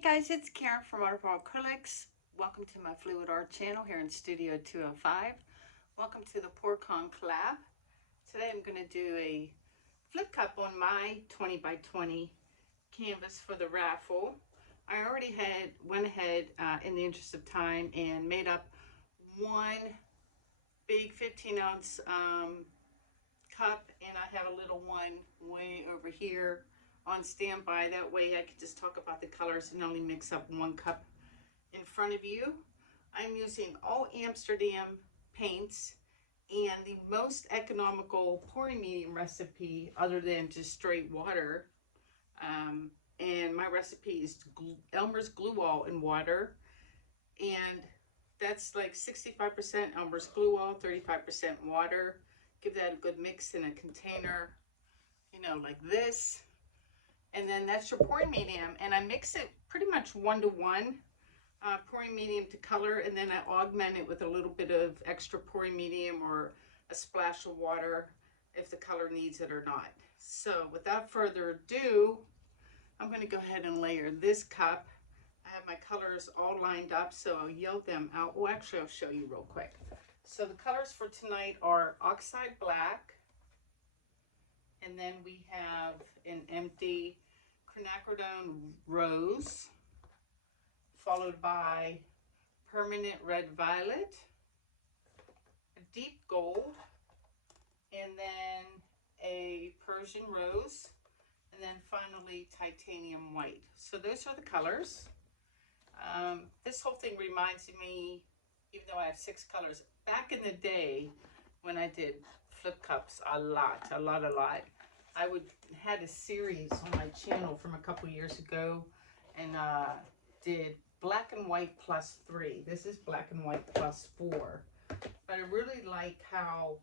Hey guys, it's Karen from Art of Acrylics. Welcome to my Fluid Art channel here in Studio 205. Welcome to the PourCon collab. Today I'm going to do a flip cup on my 20 by 20 canvas for the raffle. I already went ahead in the interest of time and made up one big 15-ounce cup, and I have a little one way over here on standby. That way I could just talk about the colors and only mix up one cup in front of you. I'm using all Amsterdam paints and the most economical pouring medium recipe other than just straight water. And my recipe is Elmer's glue wall and water, and that's like 65% Elmer's glue wall, 35% water. Give that a good mix in a container, you know, like this. And then that's your pouring medium, and I mix it pretty much 1-to-1, pouring medium to color, and then I augment it with a little bit of extra pouring medium or a splash of water if the color needs it or not. So without further ado, I'm going to go ahead and layer this cup. I have my colors all lined up, so I'll yield them out. Well, actually, I'll show you real quick. So the colors for tonight are Oxide Black, and then we have an empty quinacridone Rose, followed by Permanent Red Violet, a Deep Gold, and then a Persian Rose, and then finally Titanium White. So those are the colors. This whole thing reminds me, even though I have 6 colors, back in the day when I did flip cups a lot. I had a series on my channel from a couple years ago, and did black and white +3. This is black and white +4. But I really like how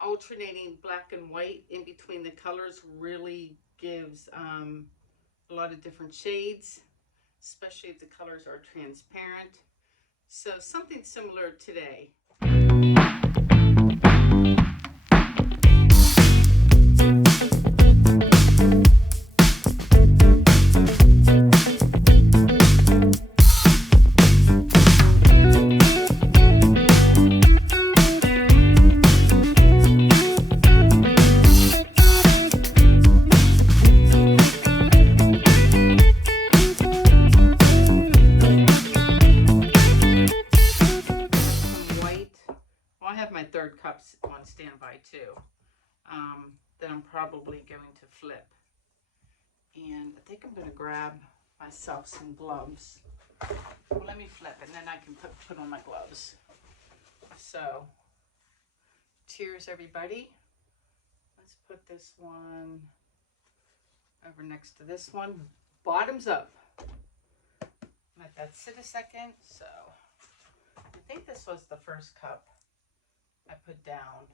alternating black and white in between the colors really gives a lot of different shades, especially if the colors are transparent. So something similar today. My third cup's on standby too, that I'm probably going to flip. And I think I'm going to grab myself some gloves. Well, let me flip and then I can put on my gloves. So cheers, everybody. Let's put this one over next to this one, bottoms up. Let that sit a second. So I think this was the first cup I put down,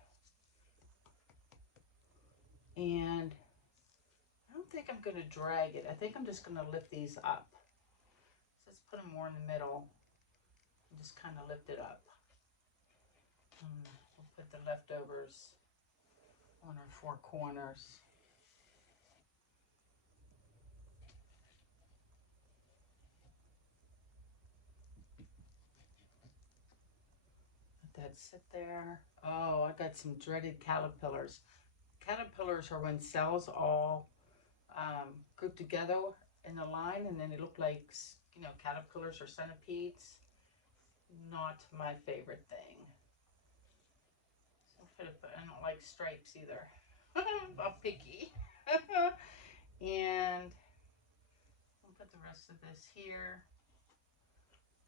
and I don't think I'm going to drag it. I think I'm just going to lift these up. So let's put them more in the middle and just kind of lift it up. We'll put the leftovers on our 4 corners. That sit there. Oh, I got some dreaded caterpillars. Caterpillars are when cells all grouped together in a line, and then they look like, you know, caterpillars or centipedes. Not my favorite thing. I don't like stripes either. I'm picky. And I'll put the rest of this here.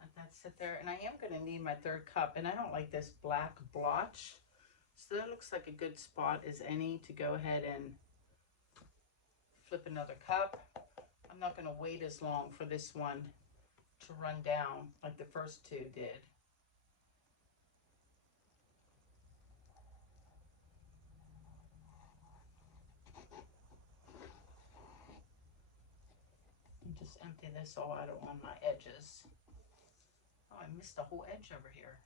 Let that sit there, and I am going to need my third cup, and I don't like this black blotch, so that looks like a good spot as any to go ahead and flip another cup. I'm not going to wait as long for this one to run down like the first 2 did. And just empty this all out on my edges. Oh, I missed a whole edge over here.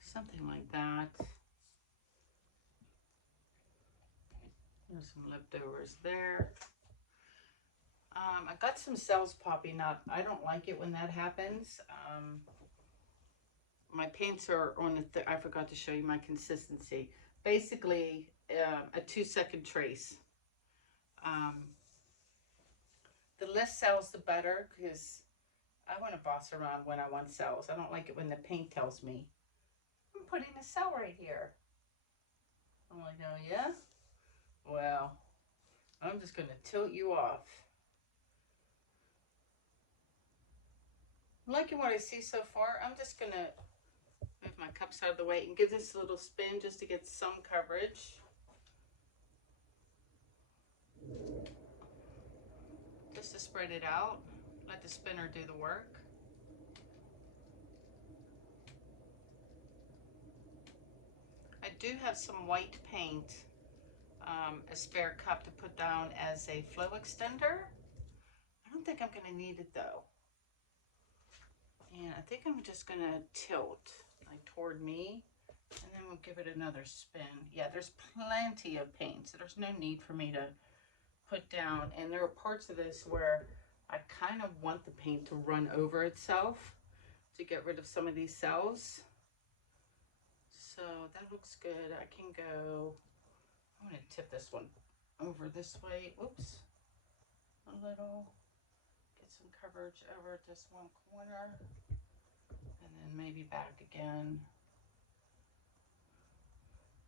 Something like that. There's some leftovers there. I got some cells popping up. I don't like it when that happens. My paints are on the, I forgot to show you my consistency. Basically, a 2-second trace. The less cells, the better, because I want to boss around when I want cells. I don't like it when the paint tells me, I'm putting a cell right here. I'm like, oh yeah? Well, I'm just going to tilt you off. I'm liking what I see so far. I'm just going to move my cups out of the way and give this a little spin just to get some coverage. Just to spread it out. Let the spinner do the work. I do have some white paint, a spare cup to put down as a flow extender. I don't think I'm going to need it though. And I think I'm just going to tilt like toward me, and then we'll give it another spin. Yeah, there's plenty of paint, so there's no need for me to put down. And there are parts of this where I kind of want the paint to run over itself to get rid of some of these cells. So that looks good. I can go, I'm going to tip this one over this way. Oops, a little. Get some coverage over this one corner. And then maybe back again.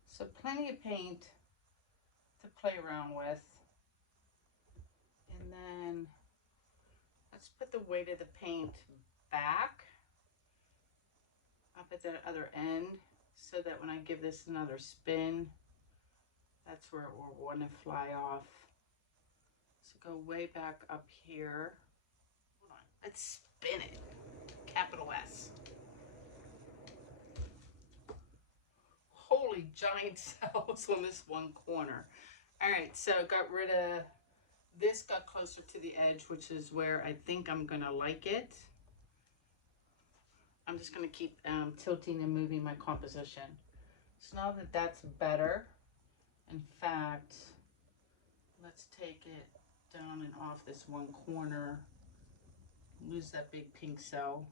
So plenty of paint to play around with. And then let's put the weight of the paint back up at the other end so that when I give this another spin, that's where it will want to fly off. So go way back up here. Hold on. Let's spin it. Capital S. Holy giant cells on this one corner. All right, so got rid of this, got closer to the edge, which is where I think I'm gonna like it. I'm just gonna keep tilting and moving my composition. So now that that's better, in fact, let's take it down and off this one corner, lose that big pink cell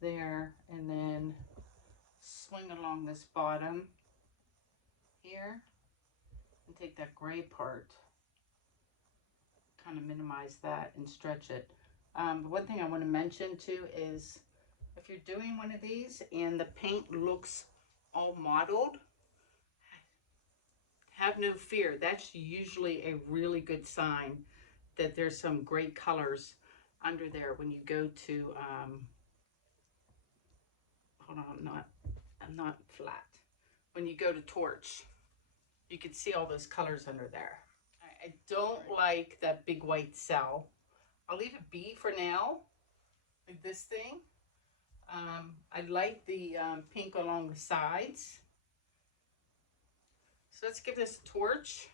there, and then swing along this bottom here and take that gray part, kind of minimize that and stretch it. One thing I want to mention too is if you're doing one of these and the paint looks all mottled, have no fear. That's usually a really good sign that there's some great colors under there when you go to, hold on, I'm not flat. When you go to torch, you can see all those colors under there. I don't like that big white cell. I'll leave it be for now, like this thing. I like the pink along the sides. So let's give this a torch.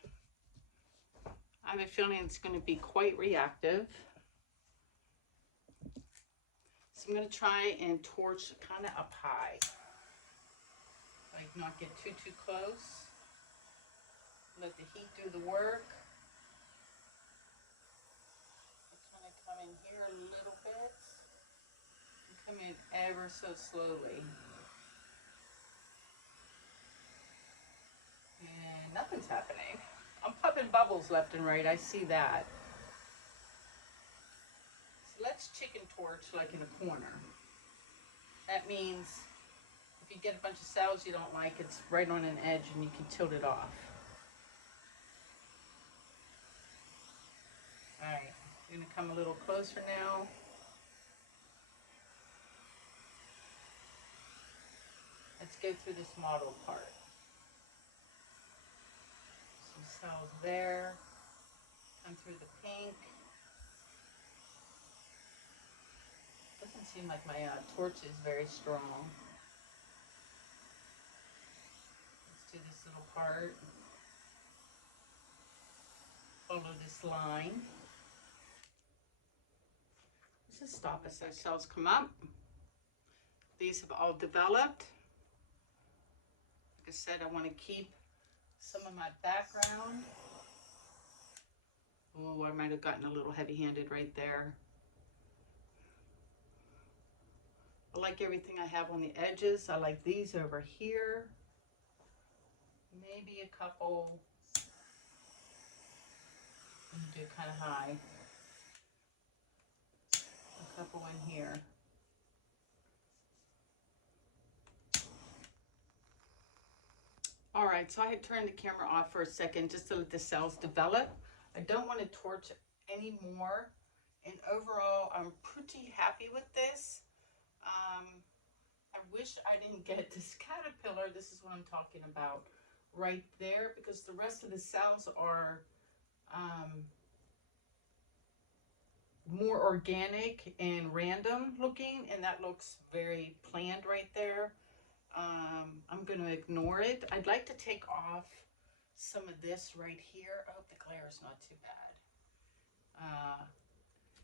I have a feeling it's going to be quite reactive. So I'm going to try and torch kind of up high. Like not get too close. Let the heat do the work. Kind of come in here a little bit. And come in ever so slowly. And nothing's happening. I'm popping bubbles left and right. I see that. So let's chicken torch like in a corner. That means if you get a bunch of cells you don't like, it's right on an edge and you can tilt it off. Alright, I'm going to come a little closer now. Let's go through this model part. Some cells there. Come through the pink. Doesn't seem like my torch is very strong. Let's do this little part. Follow this line. Let's just stop as those cells come up. These have all developed. Like I said, I want to keep some of my background. Oh, I might have gotten a little heavy-handed right there. I like everything I have on the edges. I like these over here. Maybe a couple. I'm gonna do kind of high. A couple in here. All right, so I had turned the camera off for a second just to let the cells develop. I don't want to torch anymore. And overall, I'm pretty happy with this. I wish I didn't get this caterpillar. This is what I'm talking about right there, because the rest of the cells are more organic and random looking, and that looks very planned right there. I'm going to ignore it. I'd like to take off some of this right here. I hope the glare is not too bad.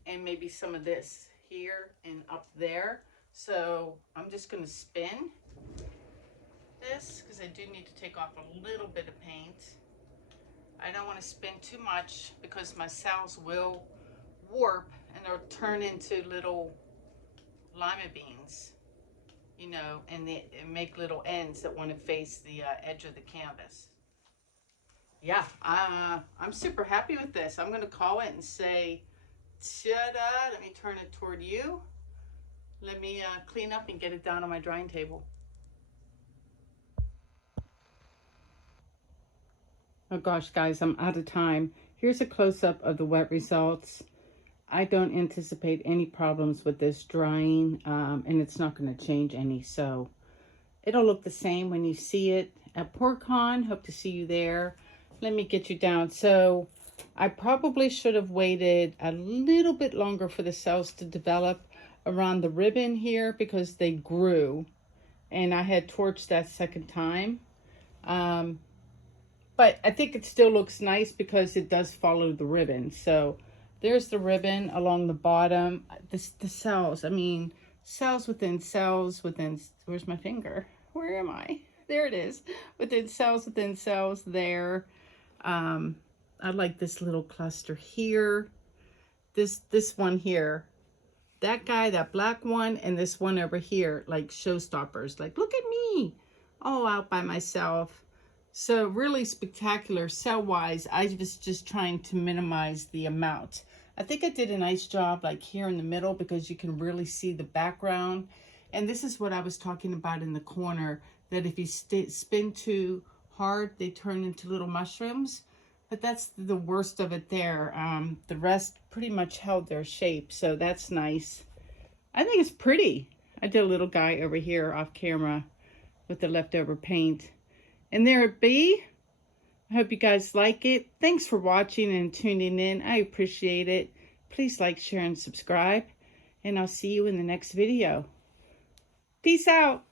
And maybe some of this here and up there. So I'm just going to spin this because I do need to take off a little bit of paint. I don't want to spin too much because my cells will warp and they'll turn into little lima beans, you know, and they make little ends that want to face the edge of the canvas. Yeah, I'm super happy with this. I'm going to call it and say, ta-da. Let me turn it toward you. Let me clean up and get it down on my drying table. Oh gosh, guys, I'm out of time. Here's a close-up of the wet results. I don't anticipate any problems with this drying, and it's not going to change any. So it'll look the same when you see it at PourCon. Hope to see you there. Let me get you down. So I probably should have waited a little bit longer for the cells to develop around the ribbon here because they grew, and I had torched that second time. But I think it still looks nice because it does follow the ribbon. So there's the ribbon along the bottom. The cells, I mean, cells within cells within, where's my finger? Where am I? There it is. Within cells there. I like this little cluster here. This one here. That guy, that black one, and this one over here, like showstoppers. Like, look at me, all out by myself. So really spectacular cell-wise. I was just trying to minimize the amount. I think I did a nice job like here in the middle because you can really see the background. And this is what I was talking about in the corner, that if you spin too hard, they turn into little mushrooms. But that's the worst of it there. The rest pretty much held their shape, so that's nice. I think it's pretty. I did a little guy over here off camera with the leftover paint. And there it be. I hope you guys like it. Thanks for watching and tuning in. I appreciate it. Please like, share, and subscribe. And I'll see you in the next video. Peace out.